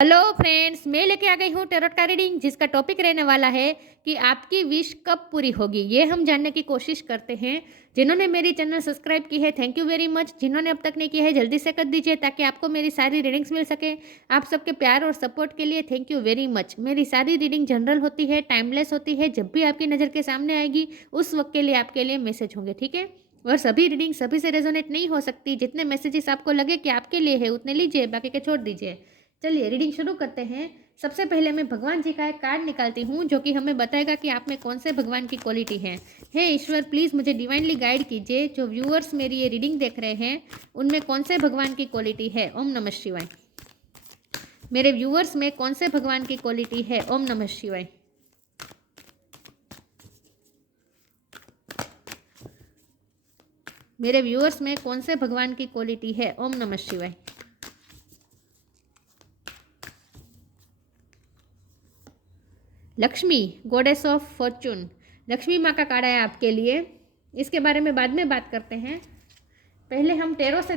Hello friends, मैं लेके आ गई हूँ टैरोट का रीडिंग जिसका टॉपिक रहने वाला है कि आपकी विश कब पूरी होगी। ये हम जानने की कोशिश करते हैं। जिन्होंने मेरी चैनल सब्सक्राइब की है, थैंक यू वेरी मच। जिन्होंने अब तक नहीं किया है, जल्दी से कर दीजिए ताकि आपको मेरी सारी रीडिंग्स मिल सके। आप सबके प्यार और सपोर्ट के लिए थैंक यू वेरी मच। मेरी सारी रीडिंग जनरल होती है, टाइमलेस होती है। जब भी आपकी नज़र के सामने आएगी उस वक्त के लिए आपके लिए मैसेज होंगे, ठीक है। और सभी रीडिंग सभी से रेजोनेट नहीं हो सकती। जितने मैसेजेस आपको लगे कि आपके लिए है उतने लीजिए, बाकी के छोड़ दीजिए। चलिए रीडिंग शुरू करते हैं। सबसे पहले मैं भगवान जी का एक कार्ड निकालती हूँ जो कि हमें बताएगा कि आप में कौन से भगवान की क्वालिटी है। हे ईश्वर, प्लीज़ मुझे डिवाइनली गाइड कीजिए। जो व्यूअर्स मेरी ये रीडिंग देख रहे हैं उनमें कौन से भगवान की क्वालिटी है। ओम नमः शिवाय। मेरे व्यूअर्स में कौन से भगवान की क्वालिटी है। ओम नमः शिवाय। मेरे व्यूअर्स में कौन से भगवान की क्वालिटी है। ओम नमः शिवाय। Lakshmi, goddess of Fortune. Lakshmi माँ का कार्ड है आपके लिए। इसके बारे में बाद में बात करते हैं। पहले हम टैरो से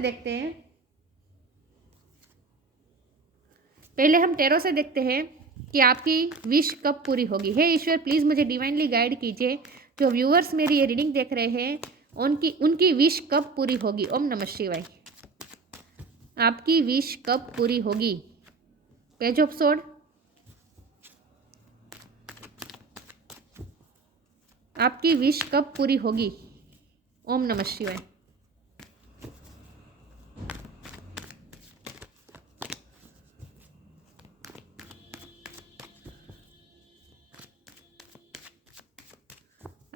देखते हैं। कि आपकी विश कब पूरी होगी। हे ईश्वर, प्लीज़ मुझे डिवाइनली गाइड कीजिए। जो व्यूअर्स मेरी ये रीडिंग देख रहे हैं उनकी उनकी विश कब पूरी होगी। ओम नमः शिवाय। आपकी विश कब पूरी होगी। Page of sword. आपकी विश कब पूरी होगी। ओम नमः शिवाय।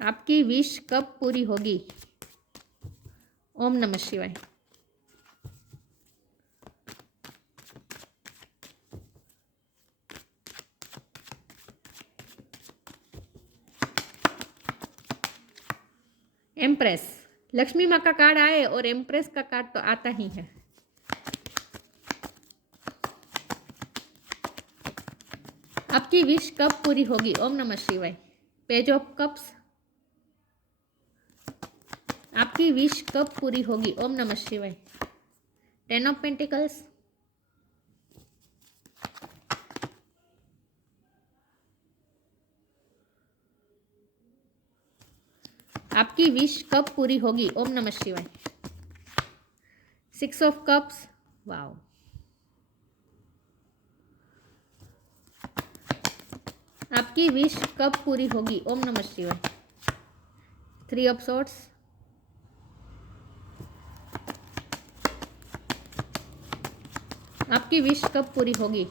आपकी विश कब पूरी होगी। ओम नमः शिवाय। एम्प्रेस। लक्ष्मी माँ का कार्ड आए और एम्प्रेस का कार्ड तो आता ही है। आपकी विश कब पूरी होगी। ओम नमः शिवाय। Page of cups. आपकी विश कब पूरी होगी। ओम नमः शिवाय। Ten of pentacles. आपकी विश कब पूरी होगी। ओम नमः शिवाय। Six of cups. वाओ। आपकी विश कब पूरी होगी। ओम नमः शिवाय। Three of swords. आपकी विश कब पूरी होगी।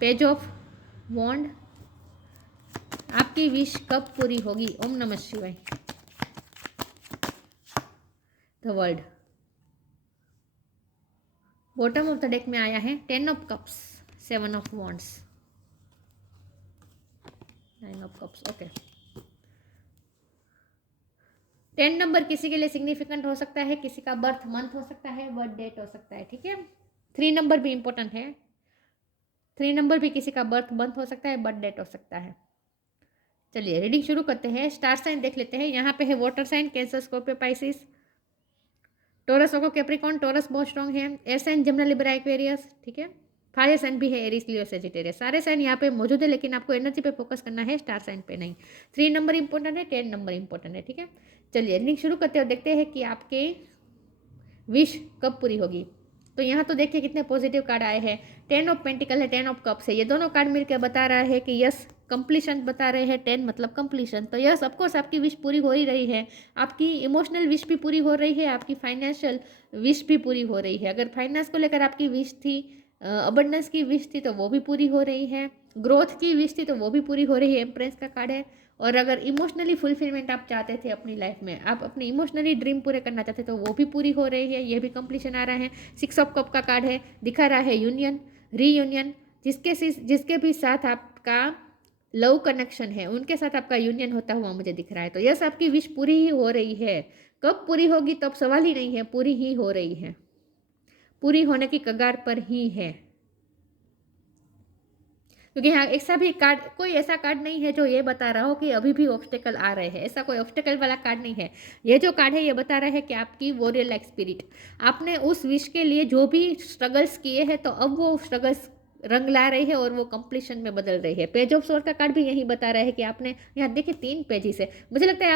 पेज ऑफ वॉन्ड। आपकी विश कब पूरी होगी। ओम नमः शिवाय। The world. Bottom of the deck में आया है ten of cups, seven of wands, nine of cups. Okay, 10 number किसी के लिए सिग्निफिकेंट हो सकता है, किसी का बर्थ मंथ हो सकता है, बर्थ डेट हो सकता है, ठीक है। 3 नंबर भी इंपॉर्टेंट है। 3 नंबर भी किसी का बर्थ मंथ हो सकता है, बर्थ डेट हो सकता है। चलिए रीडिंग शुरू करते हैं। स्टार साइन देख लेते हैं। यहाँ पे है water sign, Cancer, Scorpio, Pisces, Taurus, ओको, कैप्रिकॉर्न। टोरस बहुत स्ट्रॉन्ग है। Air sign Gemini, Libra, Aquarius, ठीक है। फायर साइन भी है, एरिस, लियो, सेजिटेरियस। सारे साइन यहाँ पे मौजूद है, लेकिन आपको एनर्जी पे फोकस करना है, स्टार साइन पे नहीं। 3 नंबर इंपॉर्टेंट है, 10 नंबर इंपॉर्टेंट है, ठीक है। चलिए रीडिंग शुरू करते हैं और देखते हैं कि आपके विश कब पूरी होगी। तो यहाँ तो देखिए कितने पॉजिटिव कार्ड आए हैं। 10 ऑफ पेंटिकल है, 10 ऑफ कप्स है। ये दोनों कार्ड मिलकर बता रहा है कि यस, कंप्लीशन बता रहे हैं। 10 मतलब कंप्लीशन। तो यस, ऑफकोर्स आपकी विश पूरी हो ही रही है। आपकी इमोशनल विश भी पूरी हो रही है, आपकी फाइनेंशियल विश भी पूरी हो रही है। अगर फाइनेंस को लेकर आपकी विश थी, अबंडेंस की विश थी, तो वो भी पूरी हो रही है। ग्रोथ की विश थी तो वो भी पूरी हो रही है। एम्प्रेस का कार्ड है। और अगर इमोशनली फुलफिलमेंट आप चाहते थे अपनी लाइफ में, आप अपने इमोशनली ड्रीम पूरे करना चाहते तो वो भी पूरी हो रही है। ये भी कंप्लीशन आ रहा है। 6 ऑफ कप का कार्ड है, दिखा रहा है यूनियन, रीयूनियन। जिसके भी साथ आपका लव कनेक्शन है उनके साथ आपका यूनियन होता हुआ मुझे दिख रहा है। तो यस, आपकी विश पूरी ही हो रही है। कब पूरी होगी तो अब सवाल ही नहीं है, पूरी ही हो रही है, पूरी होने की कगार पर ही है। क्योंकि हाँ, ऐसा भी कार्ड, कोई ऐसा कार्ड नहीं है जो ये बता रहा हो कि अभी भी ऑब्स्टेकल आ रहे हैं। ऐसा कोई ऑब्स्टेकल वाला कार्ड नहीं है। ये जो कार्ड है ये बता रहा है कि आपकी वॉरियर लाइक स्पिरिट, आपने उस विश के लिए जो भी स्ट्रगल्स किए हैं तो अब वो स्ट्रगल्स रंग ला रही है और वो कंप्लीशन में बदल रही है। पेज ऑफ सोर्ड का कार्ड भी यही बता रहा है कि आपने यहाँ देखिए 3 पेजेस है। मुझे लगता है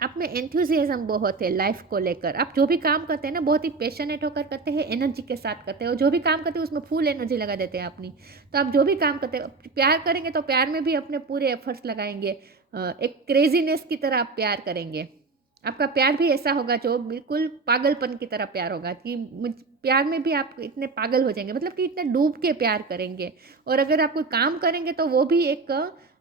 आप में एंथुजियाज्म बहुत है लाइफ को लेकर। आप जो भी काम करते हैं ना बहुत ही पैशनेट होकर करते हैं, एनर्जी के साथ करते हैं, और जो भी काम करते हैं उसमें फुल एनर्जी लगा देते हैं अपनी। तो आप जो भी काम करते हैं, प्यार करेंगे तो प्यार में भी अपने पूरे एफर्ट्स लगाएंगे। एक क्रेजीनेस की तरह आप प्यार करेंगे। आपका प्यार भी ऐसा होगा जो बिल्कुल पागलपन की तरह प्यार होगा कि प्यार में भी आप इतने पागल हो जाएंगे, मतलब कि इतने डूब के प्यार करेंगे। और अगर आप कोई काम करेंगे तो वो भी एक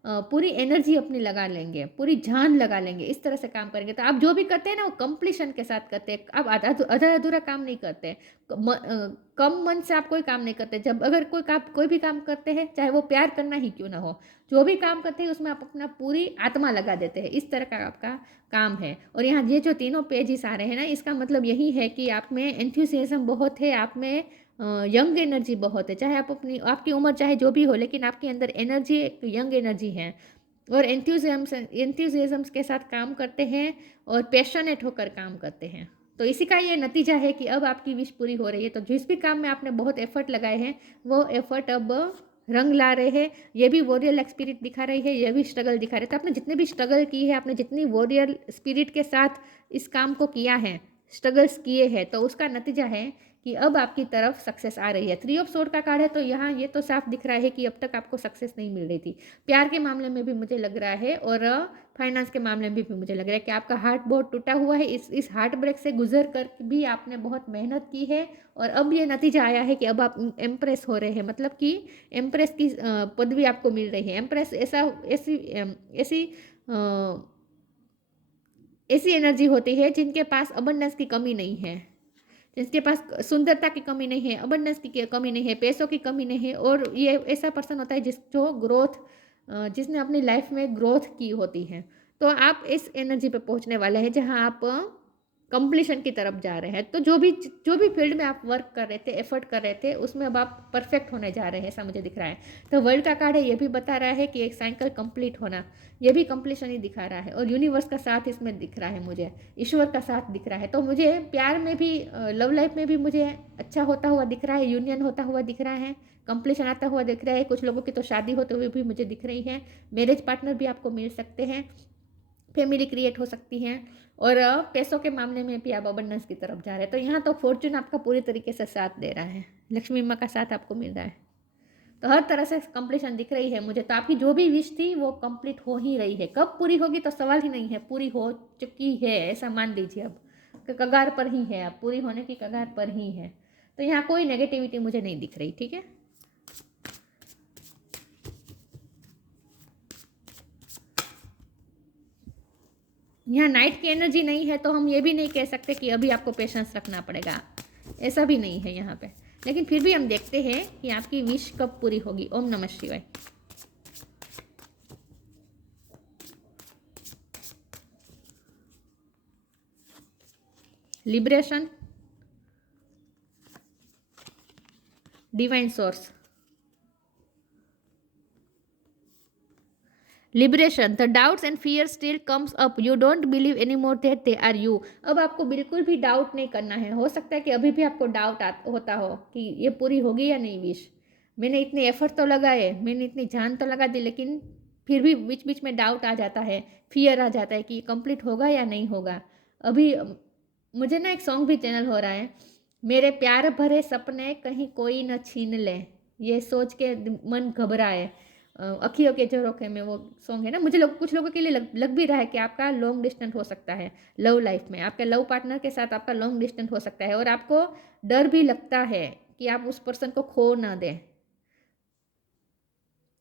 पूरी एनर्जी अपनी लगा लेंगे, पूरी जान लगा लेंगे, इस तरह से काम करेंगे। तो आप जो भी करते हैं ना वो कंप्लीशन के साथ करते हैं। आप आधा आधा अधूरा काम नहीं करते, कम मन से आप कोई काम नहीं करते। जब अगर कोई भी काम करते हैं, चाहे वो प्यार करना ही क्यों ना हो, जो भी काम करते हैं उसमें आप अपना पूरी आत्मा लगा देते हैं। इस तरह का आपका काम है। और यहाँ ये जो तीनों पेजेस आ रहे हैं ना, इसका मतलब यही है कि आप में एंथुसियाज्म बहुत है, आप में यंग एनर्जी बहुत है। चाहे आप आपकी उम्र चाहे जो भी हो, लेकिन आपके अंदर एनर्जी एक यंग एनर्जी है। और एंथुसियाज्म के साथ काम करते हैं और पैशनेट होकर काम करते हैं। तो इसी का ये नतीजा है कि अब आपकी विश पूरी हो रही है। तो जिस भी काम में आपने बहुत एफर्ट लगाए हैं वो एफर्ट अब रंग ला रहे हैं। ये भी वॉरियर स्पिरिट दिखा रही है, ये भी स्ट्रगल दिखा रहे हैं। तो आपने जितने भी स्ट्रगल की है, आपने जितनी वॉरियर स्पिरिट के साथ इस काम को किया है, स्ट्रगल्स किए हैं, तो उसका नतीजा है कि अब आपकी तरफ सक्सेस आ रही है। 3 ऑफ सोर्ड का कार्ड है, तो यहाँ ये तो साफ दिख रहा है कि अब तक आपको सक्सेस नहीं मिल रही थी। प्यार के मामले में भी मुझे लग रहा है, और फाइनेंस के मामले में भी मुझे लग रहा है कि आपका हार्ट बहुत टूटा हुआ है। इस हार्ट ब्रेक से गुजर कर भी आपने बहुत मेहनत की है, और अब ये नतीजा आया है कि अब आप एम्प्रेस हो रहे हैं। मतलब कि एम्प्रेस की पदवी आपको मिल रही है। एम्प्रेस ऐसी एनर्जी होती है जिनके पास अबंडेंस की कमी नहीं है, जिसके पास सुंदरता की कमी नहीं है, अबंडेंस की कमी नहीं है, पैसों की कमी नहीं है। और ये ऐसा पर्सन होता है जिसने अपनी लाइफ में ग्रोथ की होती है। तो आप इस एनर्जी पे पहुंचने वाले हैं जहां आप कंप्लीशन की तरफ जा रहे हैं। तो जो भी फील्ड में आप वर्क कर रहे थे, एफर्ट कर रहे थे, उसमें अब आप परफेक्ट होने जा रहे हैं, ऐसा मुझे दिख रहा है। तो वर्ल्ड का कार्ड है, ये भी बता रहा है कि एक साइकिल कंप्लीट होना, ये भी कंप्लीशन ही दिखा रहा है। और यूनिवर्स का साथ इसमें दिख रहा है, मुझे ईश्वर का साथ दिख रहा है। तो मुझे प्यार में भी, लव लाइफ में भी मुझे अच्छा होता हुआ दिख रहा है, यूनियन होता हुआ दिख रहा है, कंप्लीशन आता हुआ दिख रहा है। कुछ लोगों की तो शादी होते हुए भी मुझे दिख रही है। मैरिज पार्टनर भी आपको मिल सकते हैं, फैमिली क्रिएट हो सकती है। और पैसों के मामले में भी आप अबंडेंस की तरफ जा रहे हैं। तो यहाँ तो फॉर्चून आपका पूरी तरीके से साथ दे रहा है, लक्ष्मी माँ का साथ आपको मिल रहा है। तो हर तरह से कंप्लीशन दिख रही है मुझे। तो आपकी जो भी विश थी वो कंप्लीट हो ही रही है। कब पूरी होगी तो सवाल ही नहीं है, पूरी हो चुकी है, ऐसा मान लीजिए। अब कगार पर ही है, अब पूरी होने की कगार पर ही है। तो यहाँ कोई नेगेटिविटी मुझे नहीं दिख रही, ठीक है। यहाँ नाइट की एनर्जी नहीं है, तो हम ये भी नहीं कह सकते कि अभी आपको पेशेंस रखना पड़ेगा, ऐसा भी नहीं है यहाँ पे। लेकिन फिर भी हम देखते हैं कि आपकी विश कब पूरी होगी। ओम नमः शिवाय। Liberation, divine source, liberation. The doubts and fear still comes up, you don't believe any more that they are you. अब आपको बिल्कुल भी डाउट नहीं करना है। हो सकता है कि अभी भी आपको डाउट होता हो कि ये पूरी होगी या नहीं विश। मैंने इतने एफर्ट तो लगाए, मैंने इतनी जान तो लगा दी, लेकिन फिर भी बीच बीच में डाउट आ जाता है, फियर आ जाता है कि कंप्लीट होगा या नहीं होगा। अभी मुझे ना एक सॉन्ग भी चैनल हो रहा है, मेरे प्यार भरे सपने कहीं कोई न छीन ले, ये सोच के मन घबराए। अखियों के झरोखे में वो सॉन्ग है ना। मुझे कुछ लोगों के लिए लग भी रहा है कि आपका लॉन्ग डिस्टेंस हो सकता है लव लाइफ में, आपके लव पार्टनर के साथ आपका लॉन्ग डिस्टेंस हो सकता है। और आपको डर भी लगता है कि आप उस पर्सन को खो ना दें।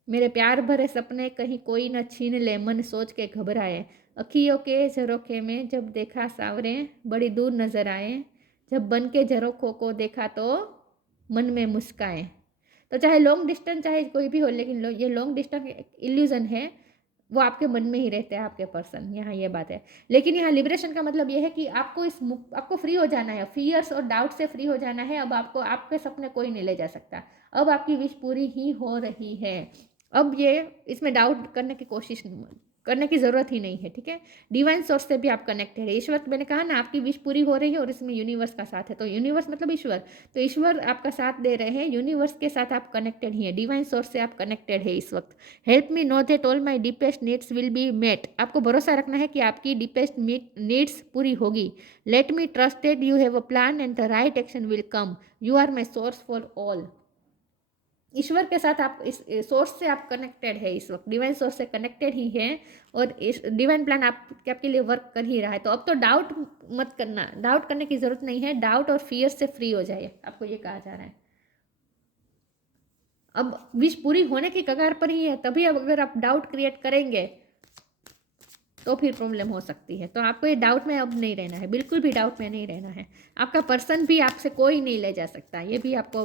मेरे प्यार भरे सपने कहीं कोई न छीन ले, मन सोच के घबराए। अखियों के झरोखे में जब देखा सावरे, बड़ी दूर नजर आए। जब बन के झरोखों को देखा तो मन में मुस्काए। तो चाहे लॉन्ग डिस्टेंस चाहे कोई भी हो, लेकिन ये लॉन्ग डिस्टेंस इल्यूजन है, वो आपके मन में ही रहते हैं आपके पर्सन, यहाँ ये बात है। लेकिन यहाँ लिबरेशन का मतलब ये है कि आपको फ्री हो जाना है, फियर्स और डाउट से फ्री हो जाना है। अब आपको आपके सपने कोई नहीं ले जा सकता। अब आपकी विश पूरी ही हो रही है। अब ये इसमें डाउट करने की कोशिश करने की ज़रूरत ही नहीं है, ठीक है। डिवाइन सोर्स से भी आप कनेक्टेड है। ईश्वर, मैंने कहा ना आपकी विश पूरी हो रही है और इसमें यूनिवर्स का साथ है, तो यूनिवर्स मतलब ईश्वर, तो ईश्वर आपका साथ दे रहे हैं, यूनिवर्स के साथ आप कनेक्टेड ही है, डिवाइन सोर्स से आप कनेक्टेड है इस वक्त। Help me know that all my deepest needs will be met, आपको भरोसा रखना है कि आपकी डीपेस्ट नीड्स पूरी होगी। Let me trusted you have a plan and the right action will come, you are my source for all. ईश्वर के साथ आप इस सोर्स से आप कनेक्टेड है इस वक्त, डिवाइन सोर्स से कनेक्टेड ही है, और इस डिवाइन प्लान आपके लिए वर्क कर ही रहा है। तो अब तो डाउट मत करना, डाउट करने की जरूरत नहीं है, डाउट और फियर से फ्री हो जाइए, आपको ये कहा जा रहा है। अब विश पूरी होने की कगार पर ही है, तभी अब अगर आप डाउट क्रिएट करेंगे तो फिर प्रॉब्लम हो सकती है। तो आपको ये डाउट में अब नहीं रहना है, बिल्कुल भी डाउट में नहीं रहना है। आपका पर्सन भी आपसे कोई नहीं ले जा सकता, ये भी आपको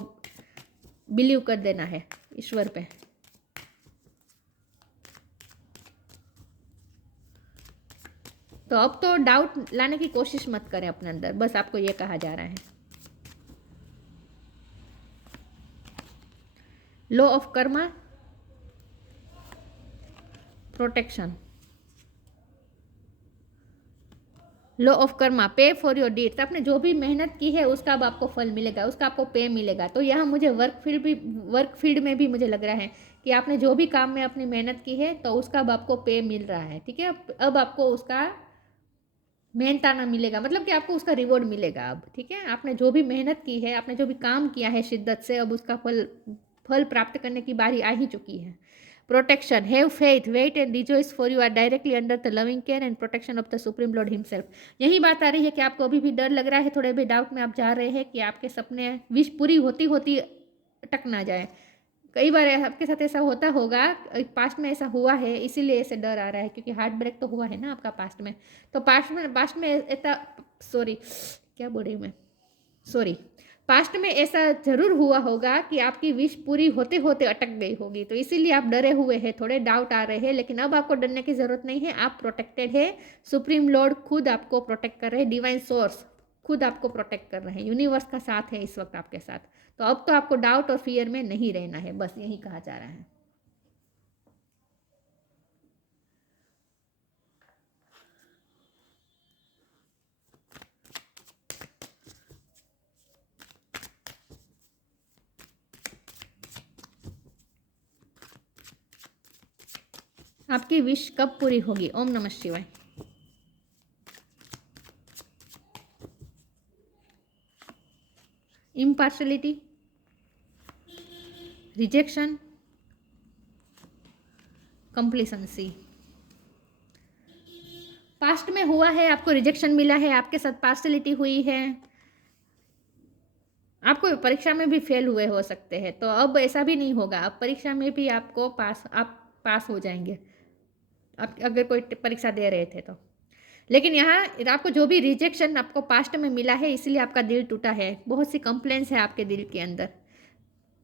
बिलीव कर देना है ईश्वर पे। तो अब तो डाउट लाने की कोशिश मत करें अपने अंदर, बस आपको ये कहा जा रहा है। Law of Karma, protection, law of Karma, पे फॉर योर डीड्स, आपने जो भी मेहनत की है उसका अब आपको फल मिलेगा, उसका आपको पे मिलेगा। तो यहाँ मुझे वर्क फील्ड में भी मुझे लग रहा है कि आपने जो भी काम में अपनी मेहनत की है तो उसका अब आपको पे मिल रहा है, ठीक है। अब आपको उसका मेहनताना मिलेगा, मतलब कि आपको उसका रिवॉर्ड मिलेगा अब, ठीक है। आपने जो भी मेहनत की है, आपने जो भी काम किया है शिद्दत से, अब उसका फल फल प्राप्त करने की बारी आ ही चुकी है। Protection, have faith, wait and rejoice for you are directly under the loving care and protection of the supreme lord himself. यही बात आ रही है कि आपको अभी भी डर लग रहा है, थोड़े भी डाउट में आप जा रहे हैं कि आपके सपने विश पूरी होती होती अटक ना जाए। कई बार आपके साथ ऐसा होता होगा, पास्ट में ऐसा हुआ है, इसीलिए ऐसे डर आ रहा है, क्योंकि हार्ट ब्रेक तो हुआ है ना आपका पास्ट में। तो पास्ट में ऐसा, सॉरी क्या बोल रही हूँ मैं, सॉरी, पास्ट में ऐसा जरूर हुआ होगा कि आपकी विश पूरी होते होते अटक गई होगी, तो इसीलिए आप डरे हुए हैं, थोड़े डाउट आ रहे हैं। लेकिन अब आपको डरने की जरूरत नहीं है, आप प्रोटेक्टेड है, सुप्रीम लॉर्ड खुद आपको प्रोटेक्ट कर रहे हैं, डिवाइन सोर्स खुद आपको प्रोटेक्ट कर रहे हैं, यूनिवर्स का साथ है इस वक्त आपके साथ। तो अब तो आपको डाउट और फियर में नहीं रहना है, बस यही कहा जा रहा है। आपकी विश कब पूरी होगी? ओम नमः शिवाय। Impartiality, rejection, कंप्लीसेंसी। पास्ट में हुआ है, आपको रिजेक्शन मिला है, आपके साथ पार्शलिटी हुई है, आपको परीक्षा में भी फेल हुए हो सकते हैं। तो अब ऐसा भी नहीं होगा, अब परीक्षा में भी आपको आप पास हो जाएंगे, आप अगर कोई परीक्षा दे रहे थे तो। लेकिन यहाँ आपको जो भी रिजेक्शन आपको पास्ट में मिला है, इसीलिए आपका दिल टूटा है, बहुत सी कंप्लेंट्स है आपके दिल के अंदर,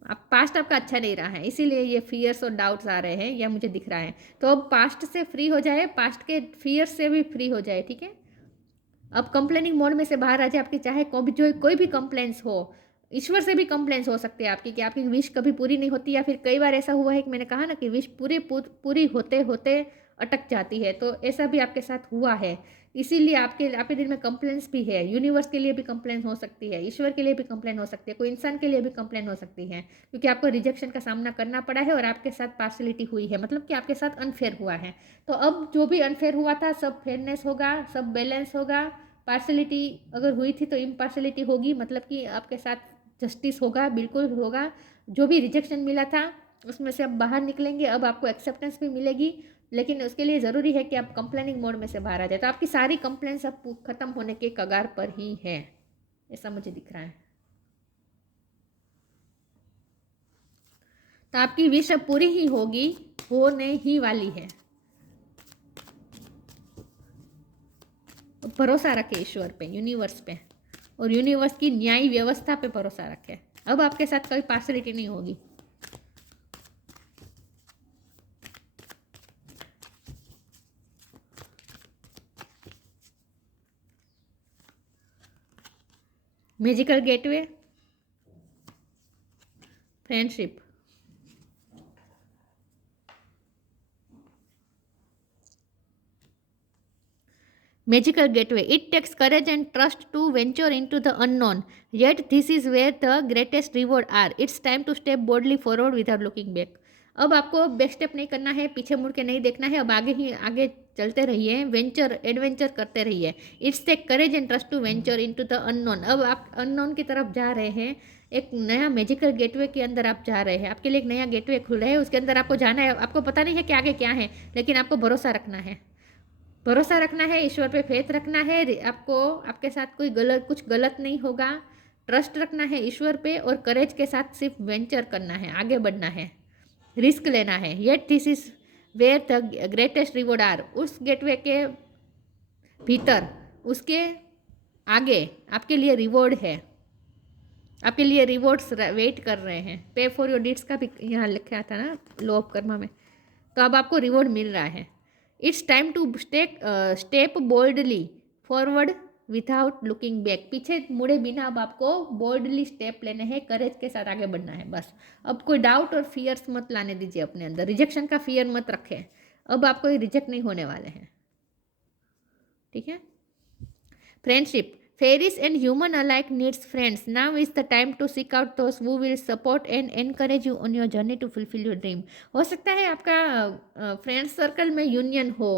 आप पास्ट आपका अच्छा नहीं रहा है, इसीलिए ये फियर्स और डाउट्स आ रहे हैं, या मुझे दिख रहा है। तो अब पास्ट से फ्री हो जाए, पास्ट के फियर्स से भी फ्री हो जाए, ठीक है। अब कंप्लेनिंग मोड में से बाहर आ जाए, आपकी चाहे कोई भी कंप्लेंट्स हो, ईश्वर से भी कंप्लेंट्स हो सकते हैं आपकी, कि आपकी विश कभी पूरी नहीं होती, या फिर कई बार ऐसा हुआ है कि मैंने कहा ना कि विश पूरी होते होते अटक जाती है, तो ऐसा भी आपके साथ हुआ है। इसीलिए आपके दिल में कंप्लेंट्स भी है, यूनिवर्स के लिए भी कंप्लेंट हो सकती है, ईश्वर के लिए भी कंप्लेंट हो सकती है, कोई इंसान के लिए भी कंप्लेंट हो सकती है, क्योंकि आपको रिजेक्शन का सामना करना पड़ा है और आपके साथ पार्शलिटी हुई है, मतलब कि आपके साथ अनफेयर हुआ है। तो अब जो भी अनफेयर हुआ था सब फेयरनेस होगा, सब बैलेंस होगा। पार्शलिटी अगर हुई थी तो इम्पार्शलिटी होगी, मतलब कि आपके साथ जस्टिस होगा, बिल्कुल होगा। जो भी रिजेक्शन मिला था उसमें से अब बाहर निकलेंगे, अब आपको एक्सेप्टेंस भी मिलेगी, लेकिन उसके लिए ज़रूरी है कि आप कंप्लेनिंग मोड में से बाहर आ जाए। तो आपकी सारी कंप्लेंट्स अब खत्म होने के कगार पर ही है, ऐसा मुझे दिख रहा है। तो आपकी विश अब पूरी ही होगी, होने ही वाली है। भरोसा रखे ईश्वर पे, यूनिवर्स पे, और यूनिवर्स की न्याय व्यवस्था पे भरोसा रखे। अब आपके साथ कोई पार्शलिटी नहीं होगी। Magical gateway, friendship, Magical gateway. It takes courage and trust to venture into the unknown. Yet this is where the greatest reward are. It's time to step boldly forward without looking back. अब आपको back step नहीं करना है, पीछे मुड़ के नहीं देखना है, अब आगे ही आगे चलते रहिए, वेंचर एडवेंचर करते रहिए. It's take courage and trust to venture into the unknown. अब आप अननोन की तरफ जा रहे हैं, एक नया मैजिकल गेटवे के अंदर आप जा रहे हैं, आपके लिए एक नया गेटवे खुल रहा है, उसके अंदर आपको जाना है. आपको पता नहीं है कि आगे क्या है, लेकिन आपको भरोसा रखना है. भरोसा रखना है, ईश्वर पे फेथ रखना है. आपको आपके साथ कोई कुछ गलत नहीं होगा. ट्रस्ट रखना है ईश्वर पे और करेज के साथ सिर्फ वेंचर करना है, आगे बढ़ना है, रिस्क लेना है. Yet this is where the greatest reward are. उस गेटवे के भीतर, उसके आगे आपके लिए रिवॉर्ड है, आपके लिए रिवॉर्ड्स वेट कर रहे हैं. पे फॉर योर डीड्स का भी यहाँ लिखा था ना लॉ ऑफ कर्मा में, तो अब आपको रिवॉर्ड मिल रहा है. It's time to step boldly forward without looking back. पीछे मुड़े बिना अब आपको बोल्डली स्टेप लेने हैं, करेज के साथ आगे बढ़ना है बस. अब कोई डाउट और फियर्स मत लाने दीजिए अपने अंदर, रिजेक्शन का फियर मत रखें. अब आपको रिजेक्ट नहीं होने वाले हैं, ठीक है. Friendship. Fairies and human alike needs friends. Now is the time to seek out those who will support and encourage you on your journey to fulfill your dream. हो सकता है आपका फ्रेंड्स सर्कल में यूनियन हो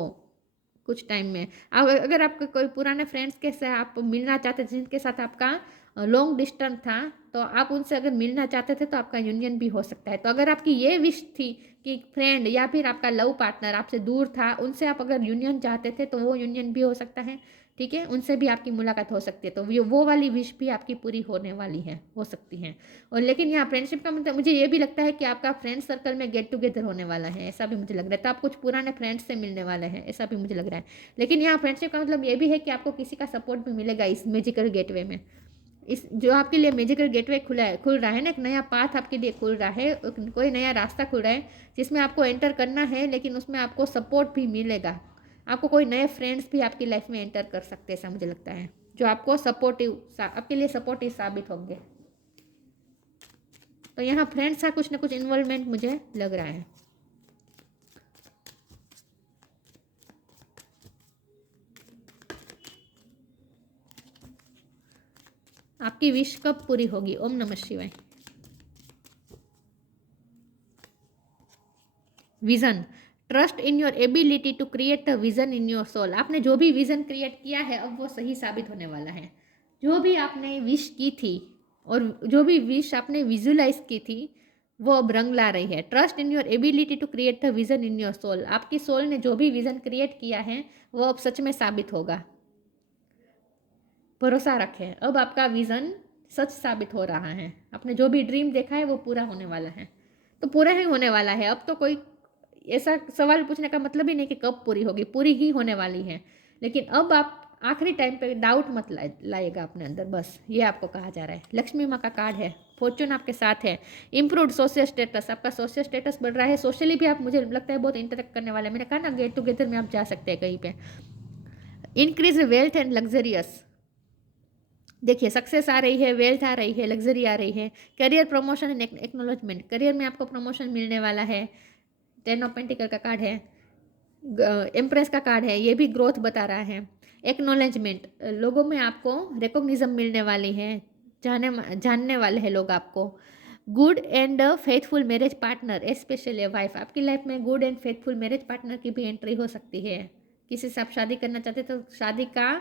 कुछ time में. अगर आपके कोई पुराने फ्रेंड्स के साथ आप मिलना चाहते थे, जिनके साथ आपका लॉन्ग डिस्टेंस था, तो आप उनसे अगर मिलना चाहते थे तो आपका यूनियन भी हो सकता है. तो अगर आपकी ये विश थी कि फ्रेंड या फिर आपका लव पार्टनर आपसे दूर था, उनसे आप अगर यूनियन चाहते थे, तो वो यूनियन भी हो सकता है, ठीक है. उनसे भी आपकी मुलाकात हो सकती है. तो वो वाली विश भी आपकी पूरी होने वाली है, हो सकती है. और लेकिन यहाँ फ्रेंडशिप का मतलब मुझे ये भी लगता है कि आपका फ्रेंड सर्कल में गेट टुगेदर होने वाला है, ऐसा भी मुझे लग रहा है. तो आप कुछ पुराने फ्रेंड्स से मिलने वाले हैं, ऐसा भी मुझे लग रहा है. लेकिन यहाँ फ्रेंडशिप का मतलब ये भी है कि आपको किसी का सपोर्ट भी मिलेगा इस मैजिकल गेटवे में. इस जो आपके लिए मैजिकल गेटवे खुल रहा है ना, एक नया पाथ आपके लिए खुल रहा है, कोई नया रास्ता खुल रहा है जिसमें आपको एंटर करना है, लेकिन उसमें आपको सपोर्ट भी मिलेगा. आपको कोई नए फ्रेंड्स भी आपकी लाइफ में एंटर कर सकते हैं, ऐसा मुझे लगता है, जो आपको सपोर्टिव, आपके लिए सपोर्टिव साबित होंगे. तो यहाँ फ्रेंड्स का कुछ ना कुछ इन्वॉल्वमेंट मुझे लग रहा है. आपकी विश कब पूरी होगी? ओम नमः शिवाय. Vision. Trust in your ability to create the vision in your soul. आपने जो भी विजन क्रिएट किया है, अब वो सही साबित होने वाला है. जो भी आपने विश की थी और जो भी विश आपने विजुलाइज की थी, वो अब रंग ला रही है. Trust in your ability to create the vision in your soul. आपकी सोल ने जो भी विजन क्रिएट किया है, वो अब सच में साबित होगा. भरोसा रखें, अब आपका विजन सच साबित हो रहा है. आपने जो भी ड्रीम देखा है वो पूरा होने वाला है, तो पूरा ही होने वाला है. अब तो कोई ऐसा सवाल पूछने का मतलब ही नहीं कि कब पूरी होगी, पूरी ही होने वाली है. लेकिन अब आप आखिरी टाइम पे डाउट मत लाइएगा अपने अंदर, बस ये आपको कहा जा रहा है. लक्ष्मी माँ का कार्ड है, फॉर्चून आपके साथ है. इम्प्रूव्ड सोशल स्टेटस, आपका सोशल स्टेटस बढ़ रहा है. सोशली भी आप, मुझे लगता है, बहुत इंटरेक्ट करने वाले. मैंने कहा ना, गेट टुगेदर में आप जा सकते हैं कहीं पे. Increase wealth and luxurious. देखिए, सक्सेस आ रही है, वेल्थ आ रही है, लग्जरी आ रही है. Career promotion and acknowledgement. Career में आपको प्रमोशन मिलने वाला है. 10 ऑफ पेंटिकल का कार्ड है, एम्प्रेस का कार्ड है, ये भी ग्रोथ बता रहा है. एक्नोलेजमेंट, लोगों में आपको रिकॉग्निशन मिलने वाली है, जानने वाले हैं लोग आपको. Good and faithful marriage partner, specially wife. आपकी लाइफ में good and faithful marriage partner की भी एंट्री हो सकती है. किसी से आप शादी करना चाहते तो शादी का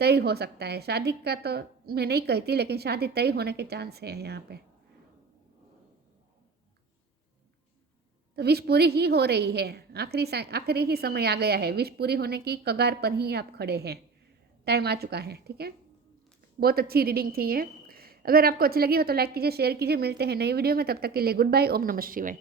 तय हो सकता है. शादी का तो मैं नहीं कहती, लेकिन शादी तय होने के चांस है यहाँ पे. तो विश पूरी ही हो रही है. आखिरी ही समय आ गया है. विश पूरी होने की कगार पर ही आप खड़े हैं. टाइम आ चुका है, ठीक है. बहुत अच्छी रीडिंग थी ये. अगर आपको अच्छी लगी हो तो लाइक कीजिए, शेयर कीजिए. मिलते हैं नई वीडियो में, तब तक के लिए गुड बाय. ओम नमः शिवाय.